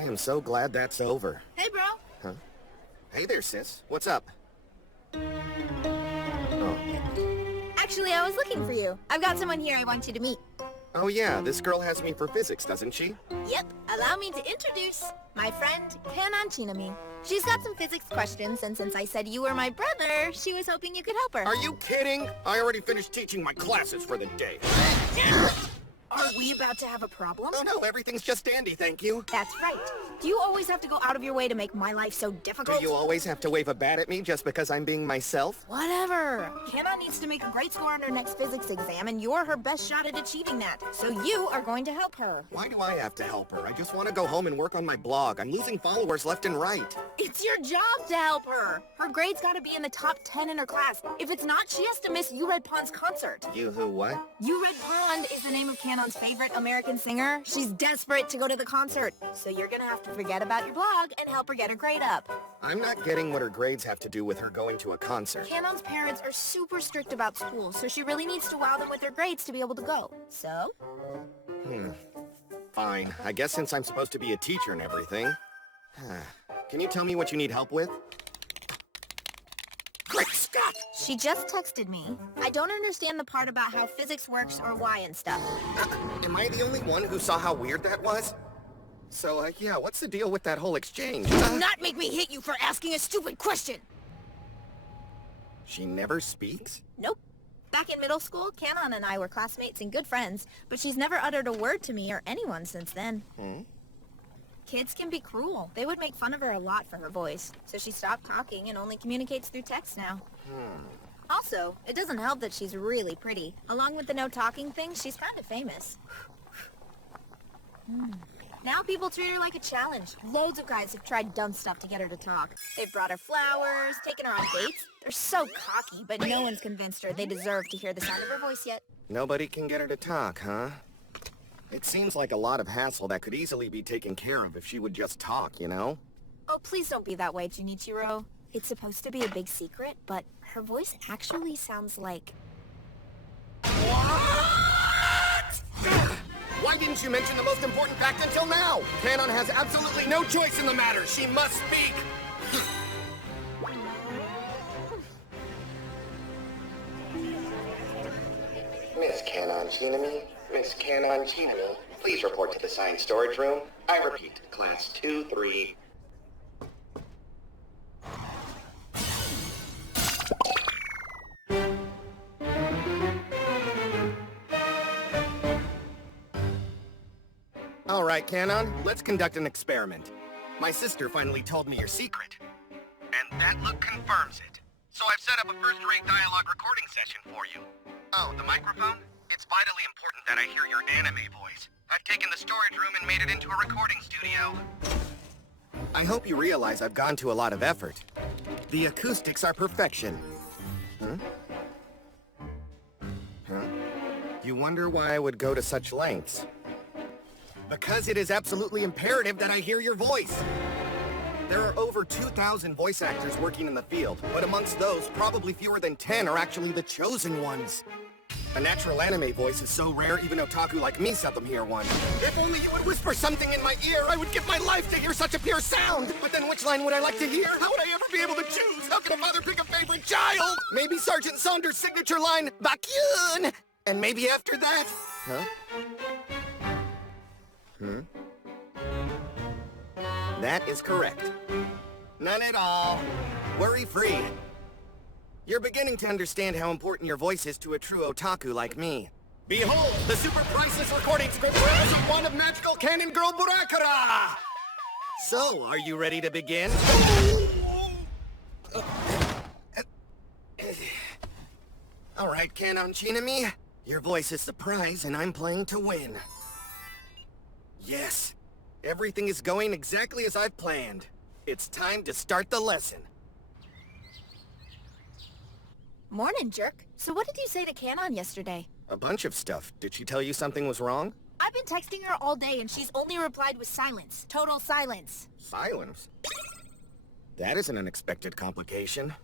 I am so glad that's over. Hey, bro. Huh? Hey there, sis. What's up? Oh. Actually, I was looking for you. I've got someone here I want you to meet. Oh yeah, this girl has me for physics, doesn't she? Yep. Allow me to introduce my friend, Kanon Chinami. She's got some physics questions, and since I said you were my brother, she was hoping you could help her. Are you kidding? I already finished teaching my classes for the day. Are we about to have a problem? Oh no, everything's just dandy, thank you. That's right. Do you always have to go out of your way to make my life so difficult? Do you always have to wave a bat at me just because I'm being myself? Whatever. Kanon needs to make a great score on her next physics exam, and you're her best shot at achieving that. So you are going to help her. Why do I have to help her? I just want to go home and work on my blog. I'm losing followers left and right. It's your job to help her. Her grade's got to be in the top 10 in her class. If it's not, she has to miss You Red Pond's concert. You who what? You Red Pond is the name of Kanon's favorite American singer. She's desperate to go to the concert. So you're gonna have to forget about your blog and help her get her grade up. I'm not getting what her grades have to do with her going to a concert. Kanon's parents are super strict about school, so she really needs to wow them with her grades to be able to go. So? Fine. I guess since I'm supposed to be a teacher and everything. Can you tell me what you need help with? Great Scott! She just texted me. I don't understand the part about how physics works or why and stuff. Am I the only one who saw how weird that was? So, yeah, what's the deal with that whole exchange? Do not make me hit you for asking a stupid question! She never speaks? Nope. Back in middle school, Kanon and I were classmates and good friends, but she's never uttered a word to me or anyone since then. Kids can be cruel. They would make fun of her a lot for her voice, so she stopped talking and only communicates through text now. Also, it doesn't help that she's really pretty. Along with the no talking thing, she's kind of famous. Now people treat her like a challenge. Loads of guys have tried dumb stuff to get her to talk. They've brought her flowers, taken her on dates. They're so cocky, but no one's convinced her they deserve to hear the sound of her voice yet. Nobody can get her to talk, huh? It seems like a lot of hassle that could easily be taken care of if she would just talk, you know? Oh, please don't be that way, Junichiro. It's supposed to be a big secret, but her voice actually sounds like... What? Why didn't you mention the most important fact until now? Kanon has absolutely no choice in the matter. She must speak. Miss Kanon Chinami? Miss Kanon Chinami, please report to the science storage room. I repeat, class 2-3. All right, Kanon, let's conduct an experiment. My sister finally told me your secret. And that look confirms it. So I've set up a first-rate dialogue recording session for you. Oh, the microphone? It's vitally important that I hear your anime voice. I've taken the storage room and made it into a recording studio. I hope you realize I've gone to a lot of effort. The acoustics are perfection. You wonder why I would go to such lengths? Because it is absolutely imperative that I hear your voice. There are over 2,000 voice actors working in the field, but amongst those, probably fewer than 10 are actually the chosen ones. A natural anime voice is so rare, even otaku like me seldom hear one. If only you would whisper something in my ear, I would give my life to hear such a pure sound! But then which line would I like to hear? How would I ever be able to choose? How can a father pick a favorite child? Maybe Sergeant Saunders' signature line, Bakyun! And maybe after that... That is correct. None at all. Worry-free. You're beginning to understand how important your voice is to a true otaku like me. Behold, the super priceless recording script for Episode 1 of Magical Cannon Girl Burakara! So, are you ready to begin? Alright, Kanon Chinami. Your voice is the prize, and I'm playing to win. Yes, everything is going exactly as I've planned. It's time to start the lesson. Morning, jerk. So what did you say to Kanon yesterday? A bunch of stuff. Did she tell you something was wrong? I've been texting her all day and she's only replied with silence. Total silence. Silence? That is an unexpected complication.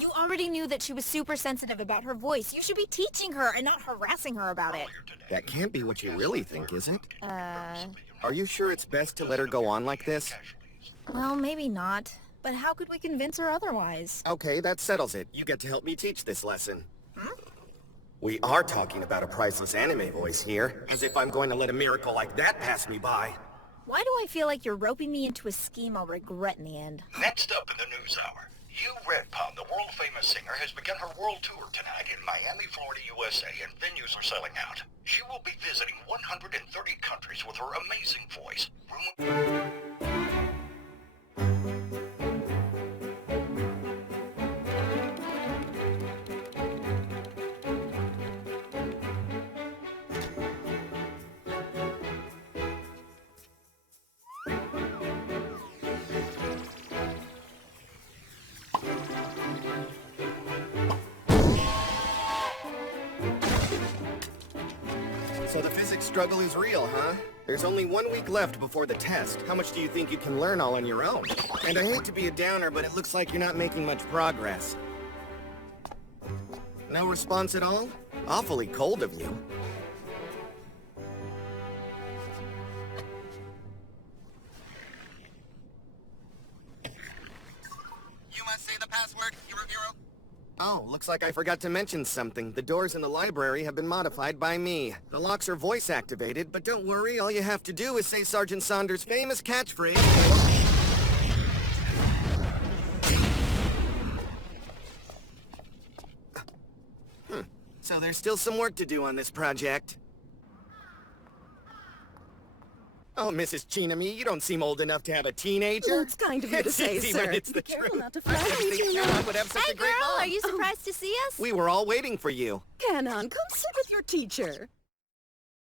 You already knew that she was super sensitive about her voice. You should be teaching her and not harassing her about it. That can't be what you really think, is it? Are you sure it's best to let her go on like this? Well, maybe not. But how could we convince her otherwise? Okay, that settles it. You get to help me teach this lesson. We are talking about a priceless anime voice here, as if I'm going to let a miracle like that pass me by. Why do I feel like you're roping me into a scheme I'll regret in the end? Next up in the news hour, Hugh Redpond, the world-famous singer, has begun her world tour tonight in Miami, Florida, USA, and venues are selling out. She will be visiting 130 countries with her amazing voice. So the physics struggle is real, huh? There's only 1 week left before the test. How much do you think you can learn all on your own? And I hate to be a downer, but it looks like you're not making much progress. No response at all? Awfully cold of you. You must say the password, Hero. Oh, looks like I forgot to mention something. The doors in the library have been modified by me. The locks are voice-activated, but don't worry, all you have to do is say Sergeant Saunders' famous catchphrase. So there's still some work to do on this project. Oh, Mrs. Chinami, you don't seem old enough to have a teenager. It's kind of you to say, easy sir. when it's the Be careful truth. not to I flatter didn't me think too Canon much. would have such Hey a great girl, mom. are you surprised to see us? We were all waiting for you. Canon, come sit with your teacher.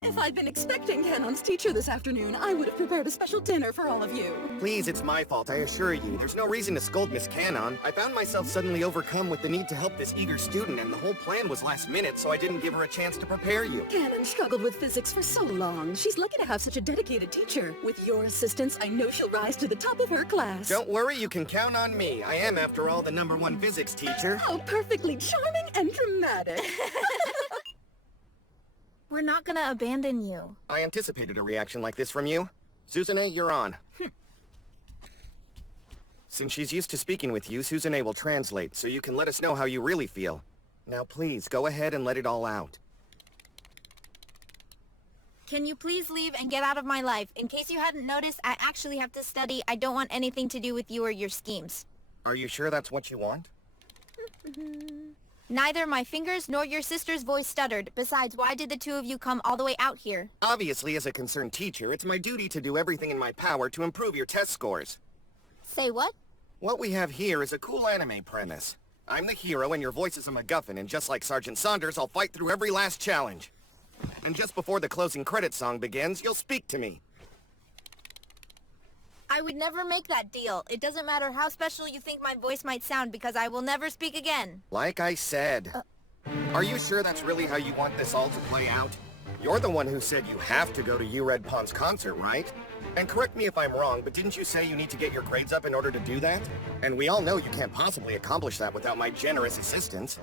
If I'd been expecting Canon's teacher this afternoon, I would have prepared a special dinner for all of you. Please, it's my fault, I assure you. There's no reason to scold Miss Canon. I found myself suddenly overcome with the need to help this eager student, and the whole plan was last minute, so I didn't give her a chance to prepare you. Canon struggled with physics for so long. She's lucky to have such a dedicated teacher. With your assistance, I know she'll rise to the top of her class. Don't worry, you can count on me. I am, after all, the #1 physics teacher. How perfectly charming and dramatic. We're not gonna abandon you. I anticipated a reaction like this from you. Suzune, you're on. Since she's used to speaking with you, Suzune will translate, so you can let us know how you really feel. Now please, go ahead and let it all out. Can you please leave and get out of my life? In case you hadn't noticed, I actually have to study. I don't want anything to do with you or your schemes. Are you sure that's what you want? Neither my fingers nor your sister's voice stuttered. Besides, why did the two of you come all the way out here? Obviously, as a concerned teacher, it's my duty to do everything in my power to improve your test scores. Say what? What we have here is a cool anime premise. I'm the hero and your voice is a MacGuffin, and just like Sergeant Saunders, I'll fight through every last challenge. And just before the closing credits song begins, you'll speak to me. I would never make that deal. It doesn't matter how special you think my voice might sound because I will never speak again. Like I said. Are you sure that's really how you want this all to play out? You're the one who said you have to go to Hugh Redpond's concert, right? And correct me if I'm wrong, but didn't you say you need to get your grades up in order to do that? And we all know you can't possibly accomplish that without my generous assistance.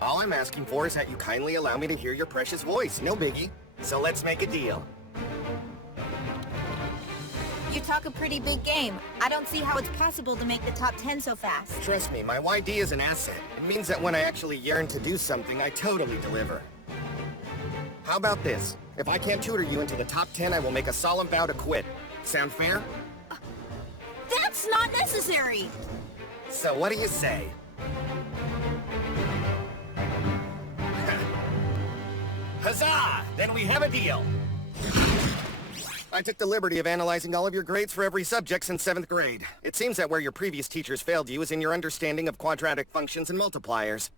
All I'm asking for is that you kindly allow me to hear your precious voice. No biggie. So let's make a deal. You talk a pretty big game. I don't see how it's possible to make the top 10 so fast. Trust me, my YD is an asset. It means that when I actually yearn to do something, I totally deliver. How about this? If I can't tutor you into the top 10, I will make a solemn vow to quit. Sound fair? That's not necessary! So what do you say? Huzzah! Then we have a deal! I took the liberty of analyzing all of your grades for every subject since 7th grade. It seems that where your previous teachers failed you is in your understanding of quadratic functions and multipliers.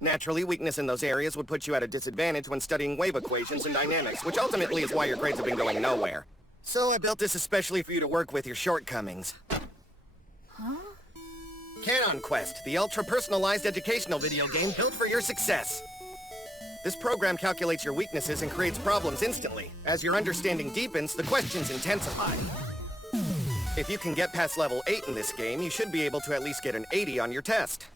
Naturally, weakness in those areas would put you at a disadvantage when studying wave equations and dynamics, which ultimately is why your grades have been going nowhere. So I built this especially for you to work with your shortcomings. Huh? Canon Quest, the ultra-personalized educational video game built for your success. This program calculates your weaknesses and creates problems instantly. As your understanding deepens, the questions intensify. If you can get past level 8 in this game, you should be able to at least get an 80 on your test.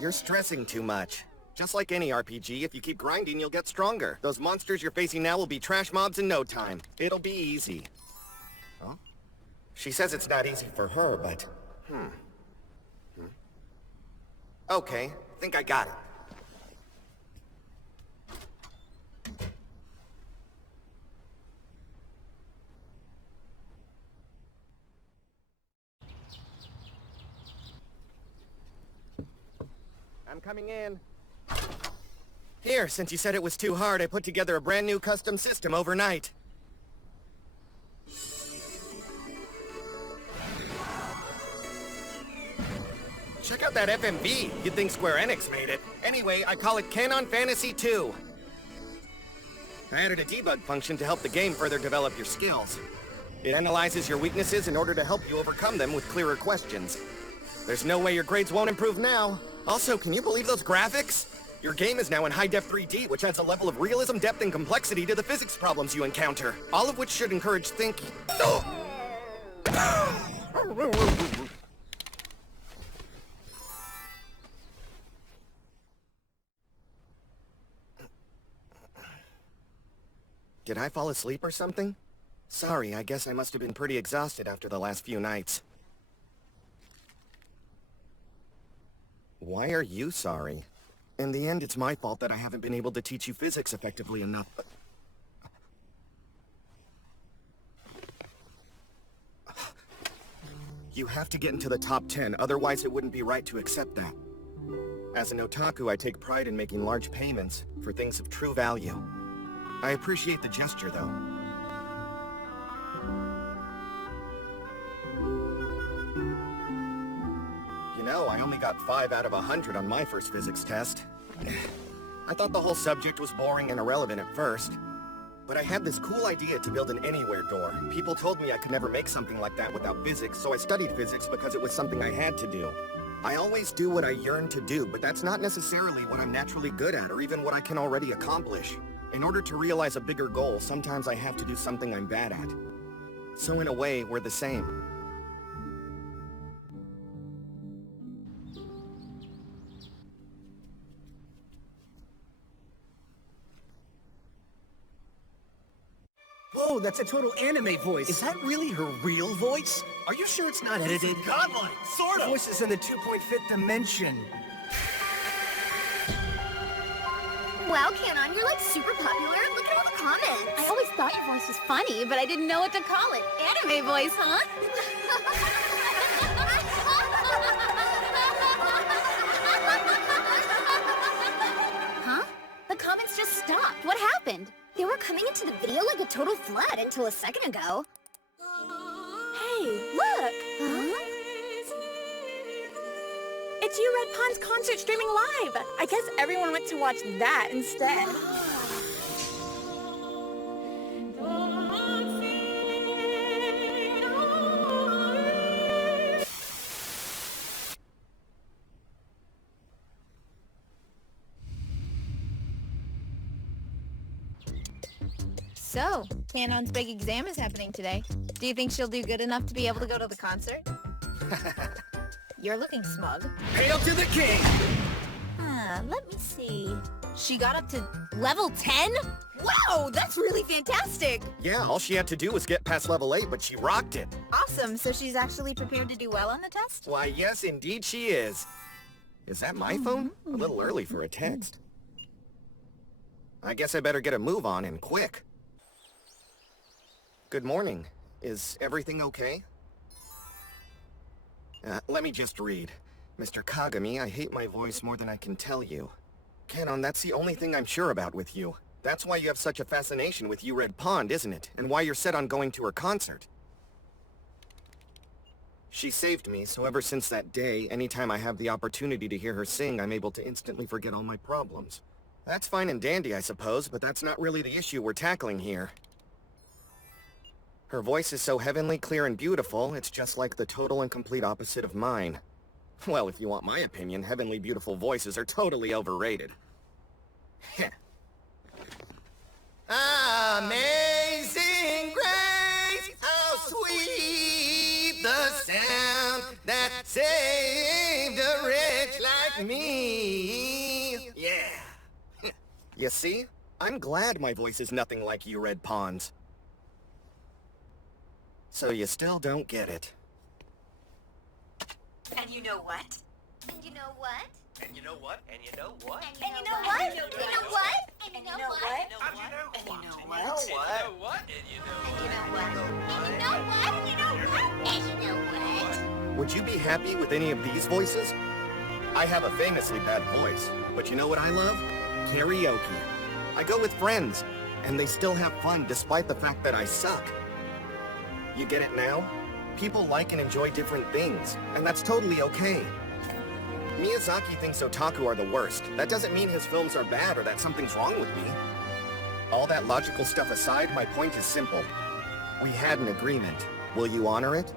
You're stressing too much. Just like any RPG, if you keep grinding, you'll get stronger. Those monsters you're facing now will be trash mobs in no time. It'll be easy. Huh? She says it's not easy for her, but... Okay, think I got it. I'm coming in. Here, since you said it was too hard, I put together a brand new custom system overnight. Check out that FMV. You'd think Square Enix made it. Anyway, I call it Canon Fantasy 2. I added a debug function to help the game further develop your skills. It analyzes your weaknesses in order to help you overcome them with clearer questions. There's no way your grades won't improve now. Also, can you believe those graphics? Your game is now in high-def 3D, which adds a level of realism, depth, and complexity to the physics problems you encounter. All of which should encourage thinking. Did I fall asleep or something? Sorry, I guess I must have been pretty exhausted after the last few nights. Why are you sorry? In the end, it's my fault that I haven't been able to teach you physics effectively enough. You have to get into the top 10, otherwise it wouldn't be right to accept that. As an otaku, I take pride in making large payments for things of true value. I appreciate the gesture, though. You know, I only got 5 out of 100 on my first physics test. I thought the whole subject was boring and irrelevant at first. But I had this cool idea to build an anywhere door. People told me I could never make something like that without physics, so I studied physics because it was something I had to do. I always do what I yearn to do, but that's not necessarily what I'm naturally good at or even what I can already accomplish. In order to realize a bigger goal, sometimes I have to do something I'm bad at. So in a way, we're the same. Whoa, that's a total anime voice. Is that really her real voice? Are you sure it's not edited? Godlike, sort of. Voice is in the 2.5th dimension. Wow, Canon, you're like super popular. Look at all the comments. I always thought your voice was funny, but I didn't know what to call it. Anime voice, huh? Huh? The comments just stopped. What happened? They were coming into the video like a total flood until a second ago. Hey, look! Huh? It's you, Red Pond's concert streaming live! I guess everyone went to watch that instead. So, Canon's big exam is happening today. Do you think she'll do good enough to be able to go to the concert? You're looking smug. Hail to the king! Let me see. She got up to level 10? Wow, that's really fantastic! Yeah, all she had to do was get past level 8, but she rocked it. Awesome, so she's actually prepared to do well on the test? Why, yes, indeed she is. Is that my phone? A little early for a text. I guess I better get a move on and quick. Good morning. Is everything okay? Let me just read. Mr. Kagami, I hate my voice more than I can tell you. Canon, that's the only thing I'm sure about with you. That's why you have such a fascination with you Red Pond, isn't it? And why you're set on going to her concert. She saved me, so ever since that day, anytime I have the opportunity to hear her sing, I'm able to instantly forget all my problems. That's fine and dandy, I suppose, but that's not really the issue we're tackling here. Her voice is so heavenly, clear, and beautiful, it's just like the total and complete opposite of mine. Well, if you want my opinion, heavenly beautiful voices are totally overrated. Amazing grace, how sweet the sound that saved a wretch like me. Yeah. You see? I'm glad my voice is nothing like you red pawns. So you still don't get it. And you know what? And you know what? And you know what? And you know what? And you know what? And you know what? And you know what? And you know what? And you know what? And you know what? And you know what? And you know what? Would you be happy with any of these voices? I have a famously bad voice, but you know what I love? Karaoke. I go with friends, and they still have fun despite the fact that I suck. You get it now? People like and enjoy different things, and that's totally okay. Miyazaki thinks otaku are the worst. That doesn't mean his films are bad or that something's wrong with me. All that logical stuff aside, my point is simple. We had an agreement. Will you honor it?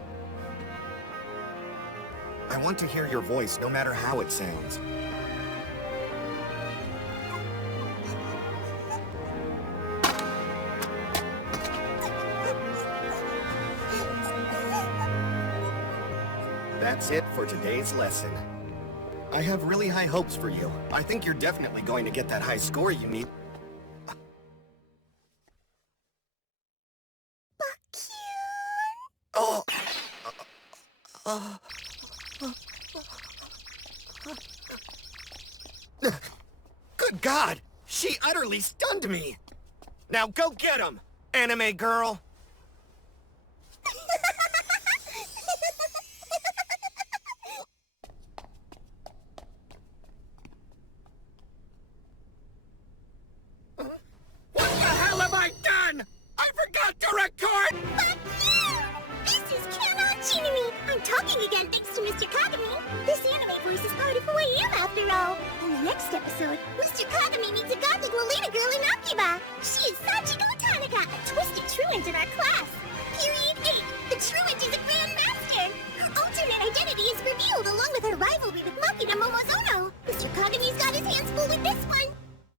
I want to hear your voice no matter how it sounds. That's it for today's lesson. I have really high hopes for you. I think you're definitely going to get that high score you need. Oh! Good God! She utterly stunned me! Now go get him, anime girl!